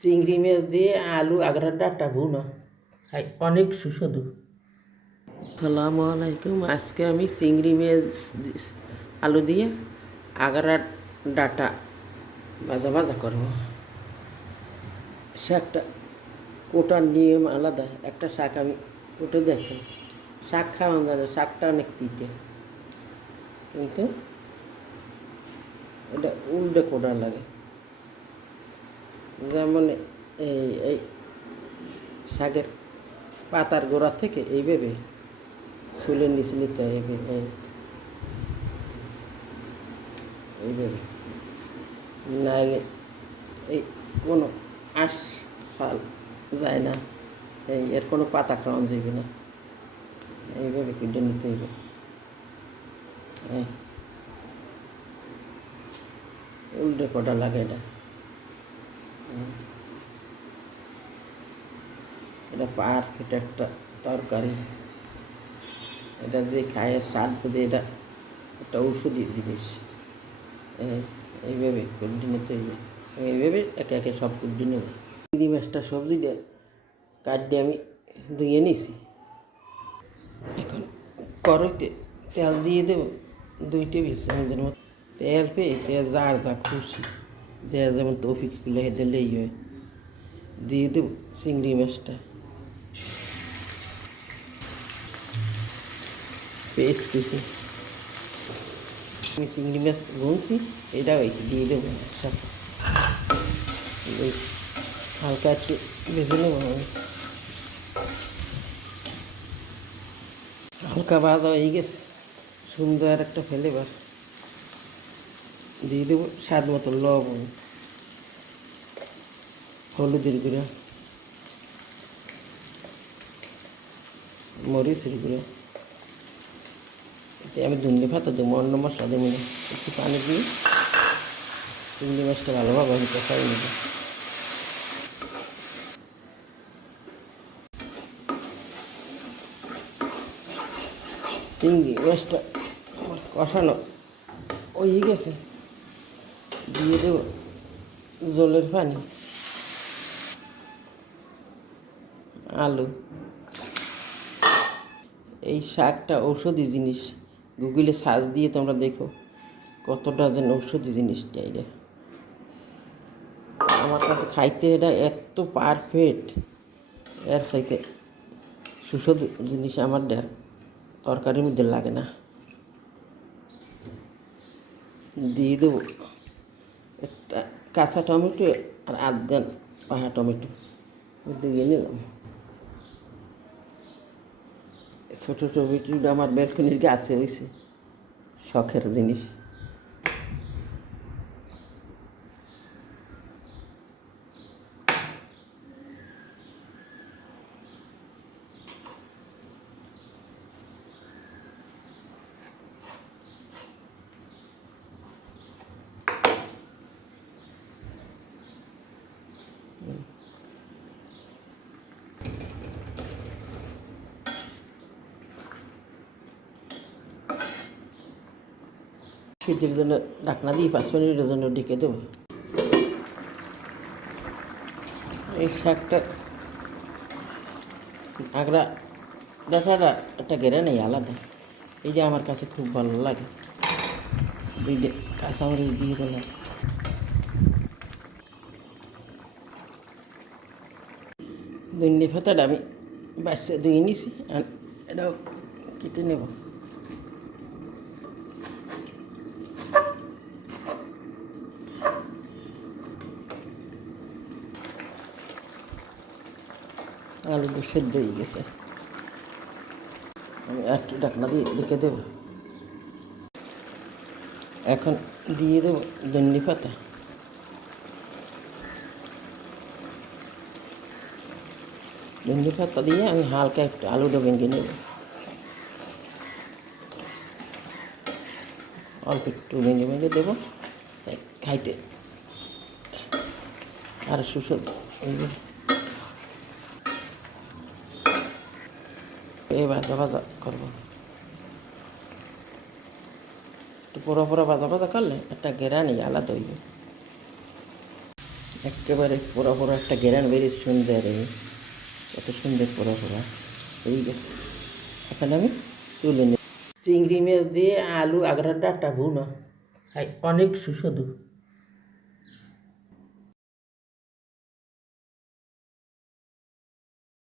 চিংড়ি মাছ দিয়ে আলু আগ্রার ডাঁটা ভুনা খাই, অনেক সুস্বাদু। আসসালামু আলাইকুম। আজকে আমি চিংড়ি মাছ আলু দিয়ে আগ্রার ডাঁটা ভাজা ভাজা করবো। শাকটা কোটার নিয়ম আলাদা। একটা শাক আমি কোটে দেখেন, শাক খাওয়ানো যায় না, শাকটা অনেক তিতে, কিন্তু এটা উল্টে কোটা লাগে। যেমন এই এই শাকের পাতার গোড়া থেকে এইভাবে চুলের নিচে নিতে হয়, এইভাবে, নাইলে এই কোনো আঁশ ফাল যায় না, এর কোনো পাতা খাওয়ানো যাবে না, এইভাবে কেটে নিতে হবে। উল্টে কটা লাগে এটা। এটা পারফেক্ট একটা তরকারি। এটা যে খায় স্বাদ বুঝে, এটা একটা ঔষধি জিনিস। এইভাবে কুড্ডি নিতে হইবে, এইভাবে একে একে সব কুড্ডি নেব। চিংড়ি মাছটা সবজিটা কাটতে আমি ধুয়ে নিছি। এখন কড়াইতে তেল দিয়ে দেবো 2 টেবিল চামচের মতো। তেল পেয়ে তেল যার যা খুশি, যে যেমন তৌফিক খুলে দিলেই হয়। দিয়ে দেবো চিংড়ি মাছটা, পেস্ট কুচি। আমি চিংড়ি মাছ ভুনছি, এটাও দিয়ে দেবো সাথে। হালকা একটু ভেজে নেব। হালকা ভাজা হয়ে গেছে, সুন্দর একটা ফ্লেভার। দিয়ে দেবো স্বাদ মতো লবণ, হলুদের গুঁড়ো, মরিচের গুঁড়ো। এতে আমি ধনে পাতা দেবো, অন্য মশলা দেবো না। একটু পানি দিয়ে চিংড়ি মাছটা ভালোভাবে আমি কষাই নেব। চিংড়ি মাছটা আমার কষানো হয়ে গেছে, দিয়ে দেব জলের পানি, আলু। এই শাকটা ঔষধি জিনিস, গুগলে সার্চ দিয়ে তোমরা দেখো কতটা যেন ঔষধি জিনিসটা। এটা আমার কাছে খাইতে এটা এত পারফেক্ট, এর চাইতে সুস্বাদু জিনিস আমার তরকারির মধ্যে লাগে না। দিয়ে দেবো একটা কাঁচা টমেটো আর আধখান পাহা টমেটো দিয়ে নিলাম। ছোটো টমেটোটা আমার ব্যালকনির গাছে হয়েছে, শখের জিনিস। শীতের জন্য ঢাকনা দিয়ে 5 মিনিটের জন্য ঢেকে দেবো। এই শাকটা আগ্রা ডাঁটাটা একটা গেড়ে নেই আলাদা, এই যে আমার কাছে খুব ভালো লাগে। কাঁচামরিচ দিয়ে দিলাম, ধনে পাতাটা আমি বাচ্চা ধুয়ে নিছি, আর এটাও কেটে নেব। আলুটা সেদ্ধ হয়ে গেছে, আমি একটু ঢাকনা দিয়ে ঢেকে দেব। এখন দিয়ে দেব ধনে পাতা, ধনে পাতা দিয়ে আমি হালকা একটু আলুটা ভেঙে নেব। অল্প একটু ভেঙে ভেঙে দেবো, খাইতে আর সুস্বাদু। এই ভাজা ভাজা করবো, একটু পোড়া পোড়া ভাজা ভাজা করলে একটা ঘেরানি আলাদা হইবে। একেবারে পোড়া পোড়া একটা গ্যারান বেরিয়ে সুন্দর কত সুন্দর পোড়া পোড়া হয়ে গেছে। এখন আমি তুলে নিই। চিংড়ি মাছ দিয়ে আলু আগ্রার ডাঁটা ভুনা খাই, অনেক সুস্বাদু।